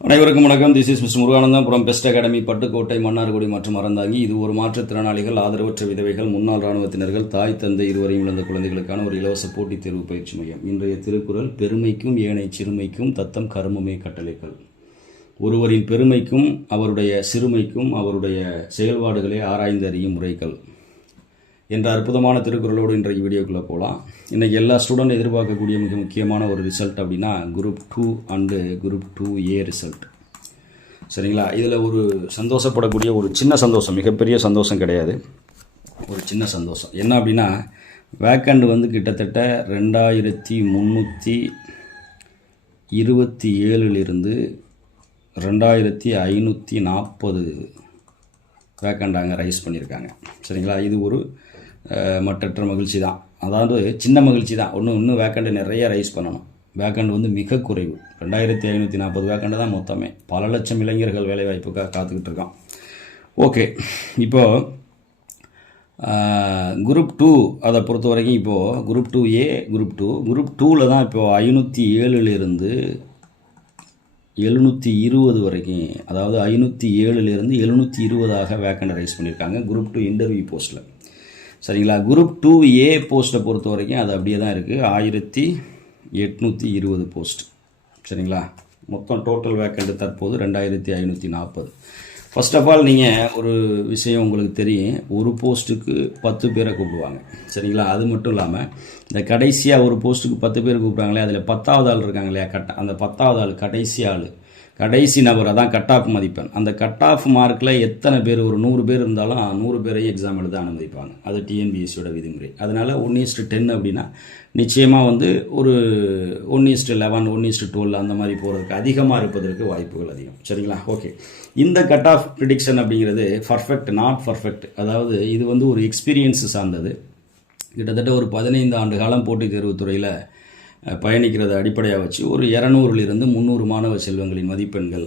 அனைவருக்கும் வணக்கம். This is mister Muruganandam from best academy, Pattukkottai, Mannargudi மற்றும் அறந்தாங்கி. இது ஒரு மாற்றுத்திறனாளிகள், ஆதரவற்ற விதவைகள், முன்னாள் இராணுவத்தினர்கள், தாய் தந்தை இருவரையும் இழந்த குழந்தைகளுக்கான ஒரு இலவச போட்டித் தேர்வு பயிற்சி மையம். இன்றைய திருக்குறள்: பெருமைக்கும் ஏனை சிறுமைக்கும் தத்தம் கருமமே கட்டளைகள். ஒருவரின் பெருமைக்கும் அவருடைய சிறுமைக்கும் அவருடைய செயல்பாடுகளை ஆராய்ந்து அறியும் முறைகள் என்ற அற்புதமான திருக்குறளோடு இன்றைக்கு வீடியோக்குள்ளே போகலாம். இன்றைக்கி எல்லா ஸ்டூடெண்ட் எதிர்பார்க்கக்கூடிய மிக முக்கியமான ஒரு ரிசல்ட் அப்படின்னா group 2 and group 2A result. சரிங்களா? இதில் ஒரு சந்தோஷப்படக்கூடிய ஒரு சின்ன சந்தோஷம், மிகப்பெரிய சந்தோஷம் கிடையாது, ஒரு சின்ன சந்தோஷம். என்ன அப்படின்னா, வேக்கண்ட் வந்து கிட்டத்தட்ட 2327 2540 வேக்கண்டாங்க ரைஸ் பண்ணியிருக்காங்க. சரிங்களா? இது ஒரு மற்றற்ற மகிழ்ச்சி தான். அதாவது சின்ன மகிழ்ச்சி தான். இன்னும் வேக்கண்டு நிறைய ரைஸ் பண்ணணும். வேக்கண்ட் வந்து மிக குறைவு. 2540 வேக்கண்டு தான் மொத்தமே. பல லட்சம் இளைஞர்கள் வேலைவாய்ப்புக்காக காத்துக்கிட்டு இருக்கான். ஓகே, இப்போது குரூப் 2 அதை பொறுத்த வரைக்கும் இப்போது குரூப் 2A, குரூப் 2ல் தான் இப்போது 507 720 வரைக்கும், அதாவது 507 720 வேக்கண்ட் ரைஸ் பண்ணியிருக்காங்க குரூப் 2 இன்டர்வியூ போஸ்ட்டில். சரிங்களா? குரூப் 2A போஸ்ட்டை பொறுத்த வரைக்கும் அது அப்படியே தான் இருக்குது, 1820 போஸ்ட். சரிங்களா? மொத்தம் டோட்டல் வேக்கண்ட் தற்போது 2540. ஃபர்ஸ்ட் ஆஃப் ஆல் நீங்கள் ஒரு விஷயம் உங்களுக்கு தெரியும், ஒரு போஸ்ட்டுக்கு 10 பேரை கூப்பிடுவாங்க. சரிங்களா? அது மட்டும் இல்லாமல் இந்த கடைசியாக ஒரு போஸ்ட்டுக்கு 10 பேர் கூப்பிட்றாங்களே, அதில் 10வது ஆள் இருக்காங்க இல்லையா, அந்த 10வது ஆள் கடைசி நபர், அதான் கட் ஆஃப் மதிப்பெண். அந்த கட் ஆஃப் மார்க்கில் எத்தனை பேர், ஒரு 100 பேர் இருந்தாலும் 100 பேரையும் எக்ஸாம் எழுத அனுமதிப்பாங்க. அது டிஎன்பிஎஸ்சியோட விதிமுறை. அதனால் 1:10 அப்படின்னா நிச்சயமாக வந்து ஒரு 1:11 1:12 அந்த மாதிரி போகிறதுக்கு, அதிகமாக இருப்பதற்கு வாய்ப்புகள் அதிகம். சரிங்களா? ஓகே, இந்த கட் ஆஃப் ப்ரிடிக்ஷன் அப்படிங்கிறது பர்ஃபெக்ட், நாட் பர்ஃபெக்ட். அதாவது இது வந்து ஒரு எக்ஸ்பீரியன்ஸ் சார்ந்தது. கிட்டத்தட்ட ஒரு 15 ஆண்டு காலம் போட்டித் தேர்வுத்துறையில் பயணிக்கிறத அடிப்படையாக வச்சு ஒரு 200 300 மாணவ செல்வங்களின் மதிப்பெண்கள்,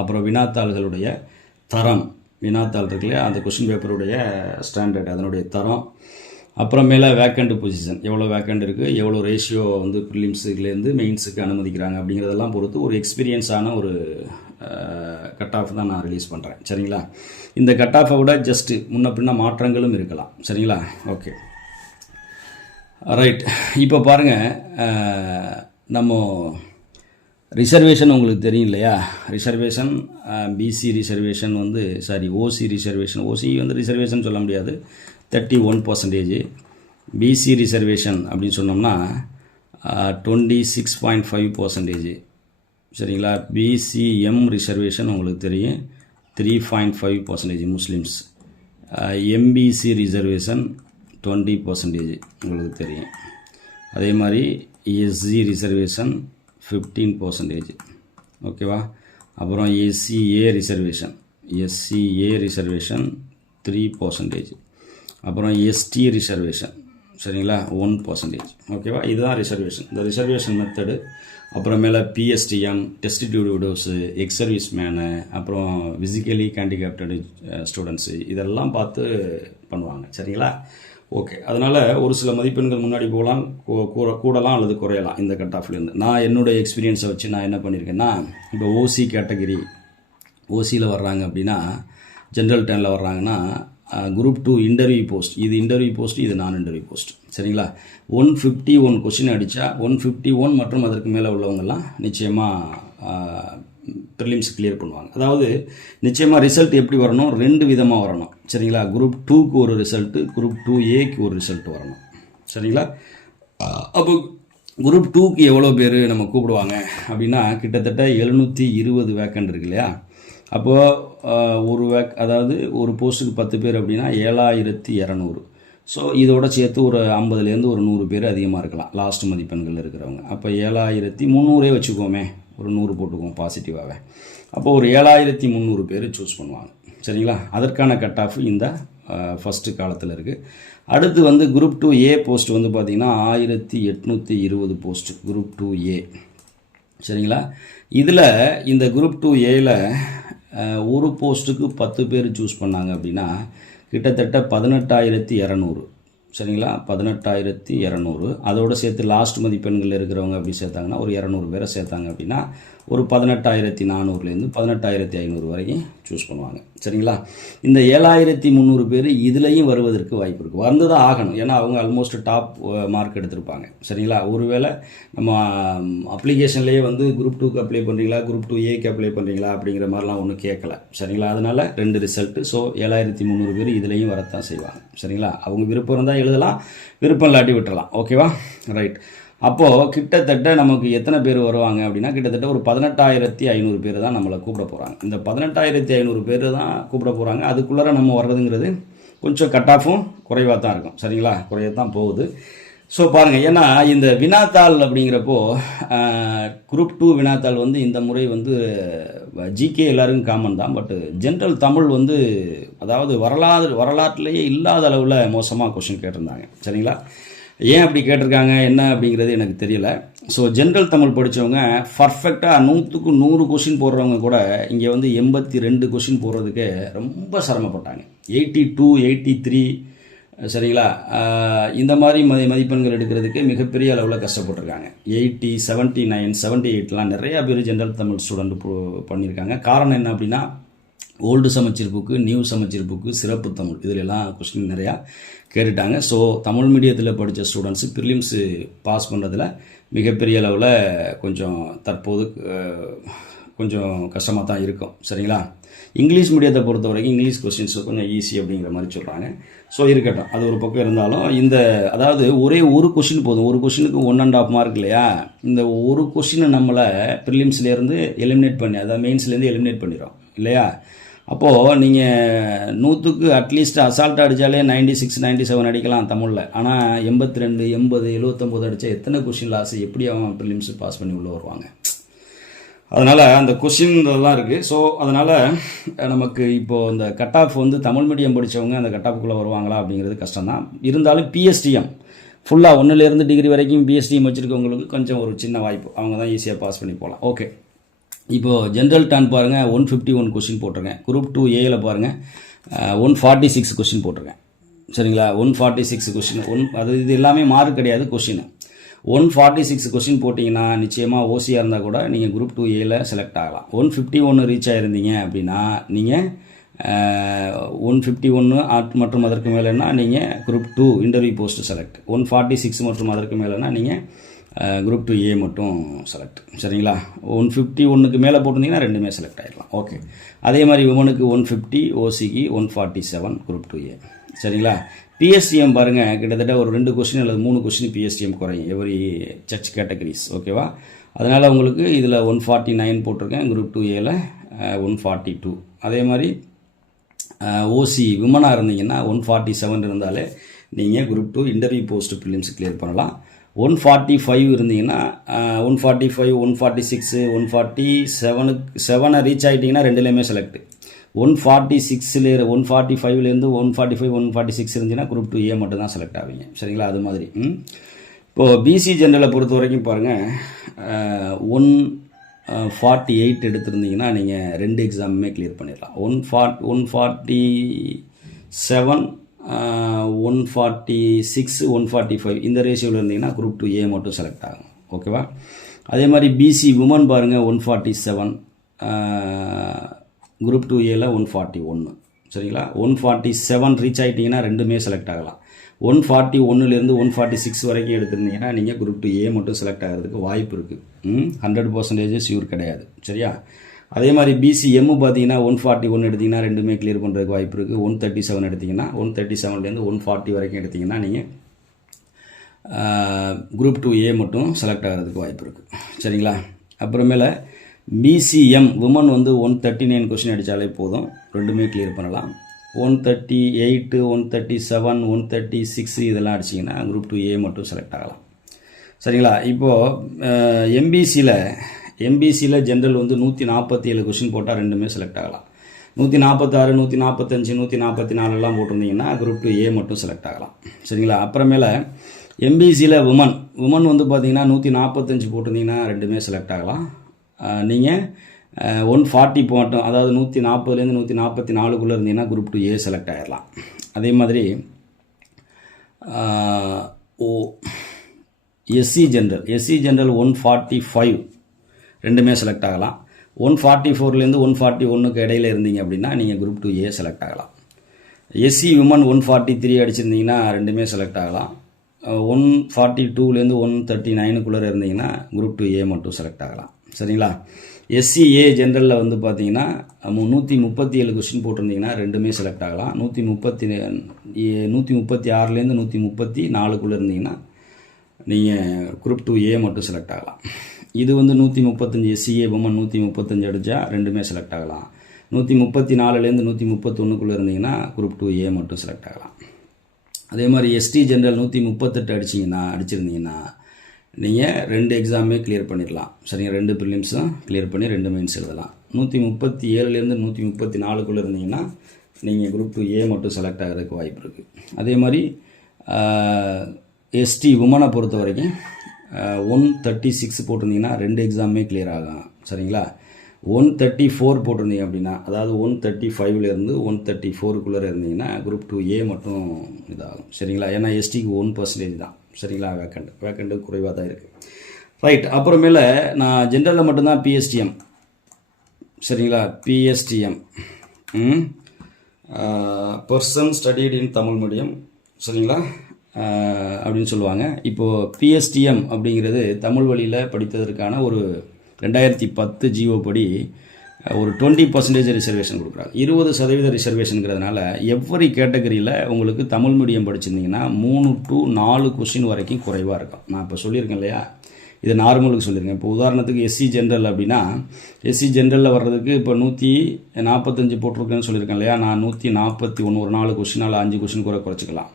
அப்புறம் வினாத்தாள்களுடைய தரம், வினாத்தாள் இருக்குல்லையா, அந்த கொஸ்டின் பேப்பருடைய ஸ்டாண்டர்ட், அதனுடைய தரம், அப்புறமேல வேக்கண்ட் பொசிஷன், எவ்வளோ வேக்கண்ட் இருக்குது, எவ்வளோ ரேஷியோ வந்து ப்ரிலிம்ஸுலேருந்து மெயின்ஸுக்கு அனுமதிக்கிறாங்க அப்படிங்கிறதெல்லாம் பொறுத்து ஒரு எக்ஸ்பீரியன்ஸான ஒரு கட் ஆஃப் தான் நான் ரிலீஸ் பண்ணுறேன். சரிங்களா? இந்த கட் ஆஃபை விட ஜஸ்ட்டு முன்ன பின்ன மாற்றங்களும் இருக்கலாம். சரிங்களா? Okay, right. இப்போ பாருங்கள், நம்ம ரிசர்வேஷன் உங்களுக்கு தெரியும் இல்லையா? ரிசர்வேஷன் பிசி ரிசர்வேஷன் வந்து ஓசி ரிசர்வேஷன், ஓசி வந்து ரிசர்வேஷன் சொல்ல முடியாது, 31%. பிசி ரிசர்வேஷன் அப்படின்னு சொன்னோம்னா 26.5%. சரிங்களா? பிசிஎம் ரிசர்வேஷன் உங்களுக்கு தெரியும், 3.5% முஸ்லீம்ஸ். எம்பிசி ரிசர்வேஷன் 20% உங்களுக்கு தெரியும். அதே மாதிரி எஸ்சி ரிசர்வேஷன் 15%. ஓகேவா? அப்புறம் எஸ்சிஏ ரிசர்வேஷன் 3%. அப்புறம் எஸ்டி ரிசர்வேஷன், சரிங்களா, 1%. ஓகேவா? இதுதான் ரிசர்வேஷன். இந்த ரிசர்வேஷன் மெத்தடு, அப்புறமேல PSTM, destitute widows, ex service man, அப்புறம் ஃபிசிக்கலி ஹேண்டிகேப்டடு ஸ்டூடெண்ட்ஸு, இதெல்லாம் பார்த்து பண்ணுவாங்க. சரிங்களா? ஓகே, அதனால் ஒரு சில மதிப்பெண்கள் முன்னாடி போகலாம், கூடலாம் அல்லது குறையலாம் இந்த கட் ஆஃப்லேருந்து. நான் என்னுடைய எக்ஸ்பீரியன்ஸை வச்சு நான் என்ன பண்ணியிருக்கேன்னா, இப்போ ஓசி கேட்டகரி, ஓசியில் வர்றாங்க அப்படின்னா, ஜென்ரல் 10ல் வர்றாங்கன்னா, குரூப் 2 இன்டர்வியூ போஸ்ட், இது இன்டர்வியூ போஸ்ட், இது நான் இன்டர்வியூ போஸ்ட். சரிங்களா? 151 கொஸ்டின் அடித்தா 151 மற்றும் அதற்கு மேலே உள்ளவங்கெல்லாம் நிச்சயமாக ப்ரிலிம்ஸ் கிளியர் பண்ணுவாங்க. அதாவது நிச்சயமாக ரிசல்ட் எப்படி வரணும், 2 விதமாக வரணும். சரிங்களா? குரூப் 2க்கு ஒரு ரிசல்ட்டு, குரூப் 2Aக்கு ஒரு ரிசல்ட் வரணும். சரிங்களா? அப்போ குரூப் 2க்கு எவ்வளோ பேர் நம்ம கூப்பிடுவாங்க அப்படின்னா, கிட்டத்தட்ட 720 வேக்கண்ட் இருக்கு இல்லையா? அப்போது அதாவது ஒரு போஸ்ட்டுக்கு 10 பேர் அப்படின்னா 7200. ஸோ இதோட சேர்த்து ஒரு 50லேருந்து ஒரு 100 பேர் அதிகமாக இருக்கலாம் லாஸ்ட் மதிப்பெண்கள் இருக்கிறவங்க. அப்போ 7300 வச்சுக்கோமே, ஒரு 100 போட்டுக்குவோம் பாசிட்டிவாகவே. அப்போ ஒரு 7300 பேர் சூஸ் பண்ணுவாங்க. சரிங்களா? அதற்கான கட் ஆஃப் இந்த ஃபஸ்ட்டு காலத்தில் இருக்குது. அடுத்து வந்து குரூப் 2A போஸ்ட் வந்து பார்த்திங்கன்னா 1820 போஸ்ட் குரூப் 2A. சரிங்களா? இதில் இந்த குரூப் 2Aயில் ஒரு போஸ்ட்டுக்கு 10 பேர் சூஸ் பண்ணாங்க அப்படின்னா கிட்டத்தட்ட 18,200. சரிங்களா? 18,200. அதோடு சேர்த்து லாஸ்ட் மதிப்பெண்கள் இருக்கிறவங்க அப்படி சேர்த்தாங்கன்னா ஒரு 200 பேரை சேர்த்தாங்க அப்படின்னா ஒரு 18,400லேருந்து 18,500 வரைக்கும் சூஸ் பண்ணுவாங்க. சரிங்களா? இந்த 7,300 பேர் இதுலேயும் வருவதற்கு வாய்ப்பு இருக்குது. வந்து தான் ஆகணும். ஏன்னா அவங்க ஆல்மோஸ்ட் டாப் மார்க் எடுத்திருப்பாங்க. சரிங்களா? ஒருவேளை நம்ம அப்ளிகேஷன்லேயே வந்து குரூப் 2க்கு அப்ளை பண்ணுறீங்களா, குரூப் 2ஏக்கு அப்ளை பண்ணுறீங்களா அப்படிங்கிற மாதிரிலாம் ஒன்றும் கேட்கல. சரிங்களா? அதனால் 2 ரிசல்ட்டு. ஸோ 7,300 பேர் இதுலேயும் வரத்தான் செய்வாங்க. சரிங்களா? அவங்க விருப்பம் இருந்தால் எழுதலாம், விருப்பம் இல்லாட்டி விட்டுறலாம். ஓகேவா? ரைட். அப்போது கிட்டத்தட்ட நமக்கு எத்தனை பேர் வருவாங்க அப்படின்னா, கிட்டத்தட்ட ஒரு 18,500 பேர் தான் நம்மளை கூப்பிட போகிறாங்க. இந்த 18,500 பேர் தான் கூப்பிட போகிறாங்க. அதுக்குள்ளே நம்ம வர்றதுங்கிறது கொஞ்சம் கட் ஆஃபும் குறைவாக தான் இருக்கும். சரிங்களா? குறைய தான் போகுது. ஸோ பாருங்கள், ஏன்னா இந்த வினாத்தாள் அப்படிங்கிறப்போ குரூப் 2 வினாத்தாள் வந்து இந்த முறை வந்து ஜிகே எல்லாருக்கும் காமன் தான். பட் ஜென்ரல் தமிழ் வந்து அதாவது வரலாற்றுலேயே இல்லாத அளவில் மோசமாக கொஷின் கேட்டிருந்தாங்க. சரிங்களா? ஏன் அப்படி கேட்டிருக்காங்க என்ன அப்படிங்கிறது எனக்கு தெரியல. ஸோ ஜென்ரல் தமிழ் படித்தவங்க பர்ஃபெக்டாக 100க்கு 100 கொஷின் போடுறவங்க கூட இங்கே வந்து 82 கொஷின் போடுறதுக்கு ரொம்ப சிரமப்பட்டாங்க. 82, 83 சரிங்களா? இந்த மாதிரி மதிப்பெண்கள் எடுக்கிறதுக்கு மிகப்பெரிய அளவில் கஷ்டப்பட்டுருக்காங்க. 80, 79, 78லாம் நிறையா பேர் ஜென்ரல் தமிழ் ஸ்டூடெண்ட் பண்ணியிருக்காங்க. காரணம் என்ன அப்படின்னா, ஓல்டு சமச்சீர் புக்கு, நியூ சமச்சீர் புக்கு, சிறப்பு தமிழ் இதில் எல்லாம் கொஸ்டின் நிறையா கேட்டுட்டாங்க. ஸோ தமிழ் மீடியத்தில் படித்த ஸ்டூடெண்ட்ஸு ப்ரிலிம்ஸு பாஸ் பண்ணுறதுல மிகப்பெரிய அளவில் கொஞ்சம் தற்போது கொஞ்சம் கஷ்டமாக தான் இருக்கும். சரிங்களா? இங்கிலீஷ் மீடியத்தை பொறுத்த வரைக்கும் இங்கிலீஷ் கொஸ்டின்ஸ் கொஞ்சம் ஈஸி அப்படிங்கிற மாதிரி சொல்கிறாங்க. ஸோ இருக்கட்டும், அது ஒரு பக்கம் இருந்தாலும் அதாவது ஒரே ஒரு கொஷின் போதும். ஒரு கொஷினுக்கு 1.5 மார்க் இல்லையா? இந்த ஒரு கொஷினை நம்மளை ப்ரிலிம்ஸ்லேருந்து எலிமினேட் பண்ணி, அதாவது மெயின்ஸ்லேருந்து எலிமினேட் பண்ணிடும் இல்லையா? அப்போது நீங்கள் 100க்கு அட்லீஸ்ட் அசால்ட்டாக அடித்தாலே 96, 97 அடிக்கலாம் தமிழில். ஆனால் 82, 80, 79 அடித்தா எத்தனை கொஷின் லாஸ்? எப்படி அவன் ப்ரிலிம்ஸ் பாஸ் பண்ணி உள்ளே வருவாங்க? அதனால் அந்த கொஷின் தான் இருக்குது. ஸோ அதனால் நமக்கு இப்போது இந்த கட் ஆஃப் வந்து தமிழ் மீடியம் படித்தவங்க அந்த கட் ஆஃப்குள்ளே வருவாங்களா அப்படிங்கிறது கஷ்டம்தான். இருந்தாலும் பிஎஸ்டிஎம் ஃபுல்லாக 1லேருந்து டிகிரி வரைக்கும் பிஎஸ்டிஎம் வச்சுருக்கவங்களுக்கு கொஞ்சம் ஒரு சின்ன வாய்ப்பு. அவங்க தான் ஈஸியாக பாஸ் பண்ணி போகலாம். ஓகே, இப்போது ஜென்ரல் டான் பாருங்கள், 151 கொஷின் போட்டிருக்கேன். குரூப் 2ஏயில் பாருங்கள் 146 கொஷின் போட்டிருக்கேன். சரிங்களா? 146 கொஷின் இது எல்லாமே மார்க் கிடையாது, கொஷின். 146 கொஷின் போட்டிங்கன்னா நிச்சயமாக ஓசியாக இருந்தால் கூட நீங்கள் குரூப் 2ஏயில் செலக்ட் ஆகலாம். 151 ரீச் ஆகிருந்தீங்க அப்படின்னா நீங்கள் 151 மற்றும் அதற்கு மேலேன்னா நீங்கள் குரூப் 2 இன்டர்வியூ போஸ்ட் செலக்ட். 146 மற்றும் அதற்கு மேலேன்னா நீங்கள் குரூப் 2A மட்டும் செலக்ட். சரிங்களா? 151க்கு மேலே போட்டிருந்தீங்கன்னா ரெண்டுமே செலக்ட் ஆகிடலாம். ஓகே, அதே மாதிரி விமனுக்கு 150, ஓசிக்கு 147 குரூப் 2A. சரிங்களா? பிஎஸ்டிஎம் பாருங்கள், கிட்டத்தட்ட ஒரு 2 கொஸ்டின் அல்லது 3 கொஸ்டின் பிஎஸ்டிஎம் குறையும் எவரி சர்ச் கேட்டகரிஸ். ஓகேவா? அதனால் உங்களுக்கு இதில் 149 போட்டிருக்கேன், குரூப் 2ஏயில் 142. அதே மாதிரி ஓசி விமனாக இருந்தீங்கன்னா 147 இருந்தாலே நீங்கள் group 2 interview post prelims clear பண்ணலாம். 145 இருந்தீங்கன்னா 145, 146, 147 ரீச் ஆகிட்டிங்கன்னா ரெண்டுலேயுமே செலக்ட். 145லேருந்து 145, 146 இருந்துச்சுன்னா குரூப் 2A மட்டும் தான் செலக்ட் ஆவீங்க. சரிங்களா? அது மாதிரி இப்போது பிசி ஜென்ரலை பொறுத்த வரைக்கும் பாருங்கள், 148 எடுத்திருந்தீங்கன்னா நீங்கள் 2 எக்ஸாமுமே கிளியர் பண்ணிடலாம். 147, 146, 145 இந்த ரேஷியோவில் இருந்தீங்கன்னா குரூப் 2A மட்டும் செலக்ட் ஆகும். ஓகேவா? அதே மாதிரி பிசி உமன் பாருங்கள் 147, குரூப் 2ஏல 141. சரிங்களா? 147 ரீச் ஆகிட்டிங்கன்னா ரெண்டுமே செலக்ட் ஆகலாம். 141லேருந்து 146 வரைக்கும் எடுத்திருந்தீங்கன்னா நீங்கள் குரூப் 2A மட்டும் செலக்ட் ஆகிறதுக்கு வாய்ப்பு இருக்குது. 100% ஷியூர் கிடையாது. சரியா? அதே மாதிரி பிசிஎம் பார்த்தீங்கன்னா 141 எடுத்திங்கன்னா ரெண்டுமே கிளியர் பண்ணுறதுக்கு வாய்ப்பு இருக்குது. 137 எடுத்திங்கன்னா 137லேருந்து 140 வரைக்கும் எடுத்திங்கன்னா நீங்கள் குரூப் 2A மட்டும் செலக்ட் ஆகிறதுக்கு வாய்ப்பு இருக்குது. சரிங்களா? அப்புறமேல பிசிஎம் விமன் வந்து 139 கொஸ்டின் அடித்தாலே போதும், ரெண்டுமே கிளியர் பண்ணலாம். 138, 137, 136 இதெல்லாம் அடிச்சிங்கன்னா குரூப் 2A மட்டும் செலக்ட் ஆகலாம். சரிங்களா? இப்போது எம்பிசியில் ஜென்ரல் வந்து 147 கொஸ்டின் போட்டால் ரெண்டுமே செலக்ட் ஆகலாம். 146, 145, 144 போட்டிருந்தீங்கன்னா குரூப் 2A மட்டும் செலக்ட் ஆகலாம். சரிங்களா? அப்புறமேல எம்பிசியில் உமன் வந்து பார்த்தீங்கன்னா 145 போட்டிருந்தீங்கன்னா ரெண்டுமே செலக்ட் ஆகலாம். நீங்கள் 140 போட்டோம், அதாவது 140லேருந்து 144 இருந்தீங்கன்னா குரூப் 2A செலக்ட் ஆகிடலாம். அதே மாதிரி எஸ்சி ஜென்ரல் 145 ரெண்டுமே செலக்ட் ஆகலாம். 144லேருந்து 141க்கு இடையில இருந்தீங்க அப்படின்னா நீங்கள் குரூப் 2A செலக்ட் ஆகலாம். எஸ்சி விமன் 143 அடிச்சிருந்தீங்கன்னா ரெண்டுமே செலக்ட் ஆகலாம். 142லேருந்து 139க்குள்ளே இருந்தீங்கன்னா குரூப் 2A மட்டும் செலக்ட் ஆகலாம். சரிங்களா? எஸ்சிஏ ஜென்ரலில் வந்து பார்த்தீங்கன்னா 137 கொஸ்டின் போட்டிருந்தீங்கன்னா ரெண்டுமே செலக்ட் ஆகலாம். 136லேருந்து 134க்குள்ளே இருந்தீங்கன்னா நீங்கள் குரூப் 2A மட்டும் செலக்ட் ஆகலாம். இது வந்து 135 எஸ்சிஏ விமன் 135 அடித்தா ரெண்டுமே செலக்ட் ஆகலாம். 134லேருந்து 131க்குள்ளே இருந்தீங்கன்னா குரூப் 2A மட்டும் செலக்ட் ஆகலாம். அதே மாதிரி எஸ்டி ஜென்ரல் 138 அடிச்சிருந்தீங்கன்னா நீங்கள் 2 எக்ஸாமே கிளியர் பண்ணிடலாம். சரிங்க, 2 ப்ரிலிம்ஸும் கிளியர் பண்ணி 2 மெயின்ஸ் எழுதலாம். 137லேருந்து 134க்குள்ளே இருந்தீங்கன்னா நீங்கள் குரூப் 2A மட்டும் செலக்ட் ஆகிறதுக்கு வாய்ப்பு இருக்குது. அதே மாதிரி எஸ்டி உமனை பொறுத்த வரைக்கும் 136 போட்டிருந்தீங்கன்னா 2 எக்ஸாமே கிளியர் ஆகும். சரிங்களா? 134 போட்டிருந்தீங்க அப்படின்னா, அதாவது 135லேருந்து 134க்குள்ளே இருந்தீங்கன்னா குரூப் 2A மட்டும் இதாகும். சரிங்களா? ஏன்னா எஸ்டிக்கு 1% தான். சரிங்களா? வேக்கண்ட் குறைவாக தான் இருக்குது. ரைட். அப்புறமேல நான் ஜென்ரலில் மட்டும்தான் பிஎஸ்டிஎம். சரிங்களா? PSTM person studied in Tamil medium. சரிங்களா? அப்படின்னு சொல்லுவாங்க. இப்போது பிஎஸ்டிஎம் அப்படிங்கிறது தமிழ் வழியில் படித்ததற்கான ஒரு 2010 ஜிஓ படி ஒரு 20% ரிசர்வேஷன் கொடுக்குறாங்க. 20% ரிசர்வேஷனுங்கிறதுனால எவ்வரி கேட்டகரியில் உங்களுக்கு தமிழ் மீடியம் படிச்சிருந்தீங்கன்னா 3 to 4 கொஸ்டின் வரைக்கும் குறைவாக இருக்கும். நான் இப்போ சொல்லியிருக்கேன் இல்லையா, இது நார்மலுக்கு சொல்லியிருக்கேன். இப்போ உதாரணத்துக்கு எஸ்சி ஜென்ரல் அப்படின்னா, எஸ்சி ஜென்ரலில் வர்றதுக்கு இப்போ 145 போட்டிருக்கேன்னு சொல்லியிருக்கேன் இல்லையா, நான் 141 ஒரு 4 கொஸ்டினால் 5 கொஸ்டின் கூட குறைச்சிக்கலாம்.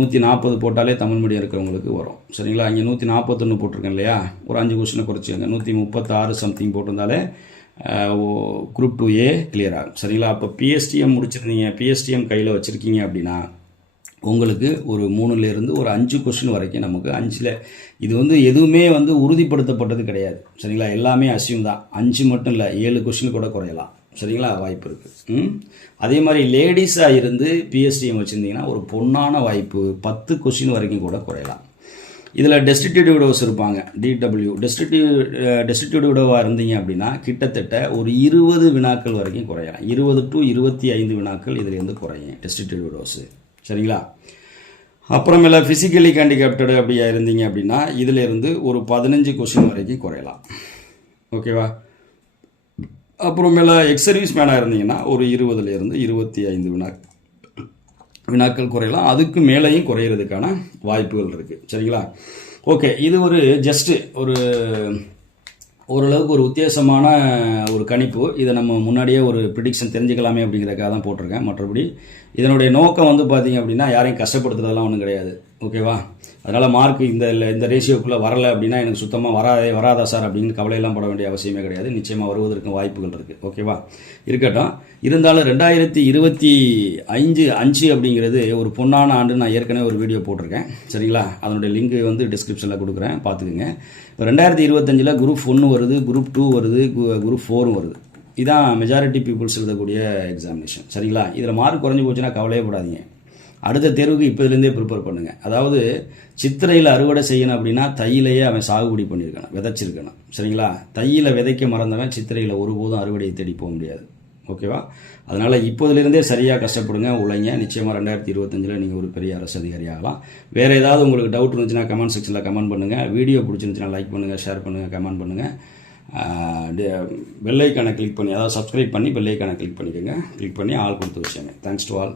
140 போட்டாலே தமிழ் மீடியம் இருக்கிறவங்களுக்கு வரும். சரிங்களா? இங்கே 141 போட்டிருக்கேன் இல்லையா, ஒரு 5 கொஸ்டினை குறைச்சிக்கோங்க. 136 சம்திங் போட்டிருந்தாலே குரூப் 2A கிளியர் ஆகும். சரிங்களா? அப்போ பிஎஸ்டிஎம் முடிச்சிருந்தீங்க, பிஎஸ்டிஎம் கையில் வச்சுருக்கீங்க அப்படின்னா உங்களுக்கு ஒரு 3லேருந்து ஒரு 5 கொஸ்டின் வரைக்கும் நமக்கு 5ல் இது வந்து எதுவுமே வந்து உறுதிப்படுத்தப்பட்டது கிடையாது. சரிங்களா? எல்லாமே அசியூம் தான். 5 மட்டும் இல்லை, 7 கொஸ்டின் கூட குறையலாம். சரிங்களா? வாய்ப்பு இருக்குது. அதே மாதிரி லேடிஸாக இருந்து பிஎஸ்டிஎம் வச்சுருந்தீங்கன்னா ஒரு பொன்னான வாய்ப்பு, 10 கொஸ்டின் வரைக்கும் கூட குறையலாம். இதில் டெஸ்டிடியூட் விடோஸ் இருப்பாங்க, டிடபிள்யூ டெஸ்டிடியூட் விடோவாக இருந்தீங்க அப்படின்னா கிட்டத்தட்ட ஒரு 20 வினாக்கள் வரைக்கும் குறையலாம். 20 to 25 வினாக்கள் இதுலேருந்து குறையும் டெஸ்டிடியூட் விடோஸு. சரிங்களா? அப்புறமேல ஃபிசிக்கலி ஹேண்டிகேப்டடு அப்படியா இருந்தீங்க அப்படின்னா இதிலேருந்து ஒரு 15 கொஸ்டின் வரைக்கும் குறையலாம். ஓகேவா? அப்புறமேல எக்ஸ் சர்வீஸ் மேனாக இருந்தீங்கன்னா ஒரு 20லேருந்து 25 வினாக்கள் குறையலாம். அதுக்கு மேலேயும் குறையிறதுக்கான வாய்ப்புகள் இருக்குது. சரிங்களா? ஓகே, இது ஒரு ஜஸ்ட்டு ஓரளவுக்கு ஒரு வித்தியாசமான ஒரு கணிப்பு. இதை நம்ம முன்னாடியே ஒரு ப்ரிடிக்ஷன் தெரிஞ்சுக்கலாமே அப்படிங்கிறதுக்காக தான் போட்டிருக்கேன். மற்றபடி இதனுடைய நோக்கம் வந்து பார்த்தீங்க அப்படின்னா யாரையும் கஷ்டப்படுத்துறதெல்லாம் ஒன்றும் கிடையாது. ஓகேவா? அதனால் மார்க் இந்த ரேஷியோக்குள்ளே வரலை அப்படின்னா எனக்கு சுத்தமாக வராதா சார் அப்படின்னு கவலையெல்லாம் பட வேண்டிய அவசியமே கிடையாது. நிச்சயமாக வருவதற்கு வாய்ப்புகள் இருக்குது. ஓகேவா? இருக்கட்டும். இருந்தாலும் 2025 அப்படிங்கிறது ஒரு பொன்னான ஆண்டு. நான் ஏற்கனவே ஒரு வீடியோ போட்டிருக்கேன். சரிங்களா? அதனுடைய லிங்க் வந்து டிஸ்கிரிப்ஷனில் கொடுக்குறேன், பார்த்துக்குங்க. இப்போ 2025 குரூப் 1 வருது, குரூப் 2 வருது, குரூப் 4 வருது. இதான் மெஜாரிட்டி பீப்புள்ஸ் எழுதக்கூடிய எக்ஸாமினேஷன். சரிங்களா? இதில் மார்க் குறைஞ்சி போச்சுன்னா கவலையே படாதீங்க. அடுத்த தேர்வுக்கு இப்போதுலேருந்தே ப்ரிப்பேர் பண்ணுங்கள். அதாவது சித்திரையில் அறுவடை செய்யணும் அப்படின்னா தையிலேயே அவன் சாகுபடி பண்ணியிருக்கணும், விதைச்சிருக்கணும். சரிங்களா? தையில் விதைக்க மறந்தவன் சித்திரையில் ஒருபோதும் அறுவடையை தேடி போக முடியாது. ஓகேவா? அதனால் இப்போதுலேருந்தே சரியாக கஷ்டப்படுங்க, உழைங்க. நிச்சயமாக 2025 நீங்கள் ஒரு பெரிய அரசு அதிகாரி ஆகலாம். வேறு ஏதாவது உங்களுக்கு டவுட் இருந்துச்சுன்னா கமெண்ட் செக்ஷனில் கமெண்ட் பண்ணுங்கள். வீடியோ பிடிச்சிருந்துச்சுன்னா லைக் பண்ணுங்கள், ஷேர் பண்ணுங்கள், கமெண்ட் பண்ணுங்கள். பெல் ஐக்கானை கிளிக் பண்ணி, அதாவது சப்ஸ்கிரைப் பண்ணி பெல் ஐக்கானை கிளிக் பண்ணிக்கோங்க. கிளிக் பண்ணி ஆல் கொடுத்து வச்சுங்க. Thanks to all.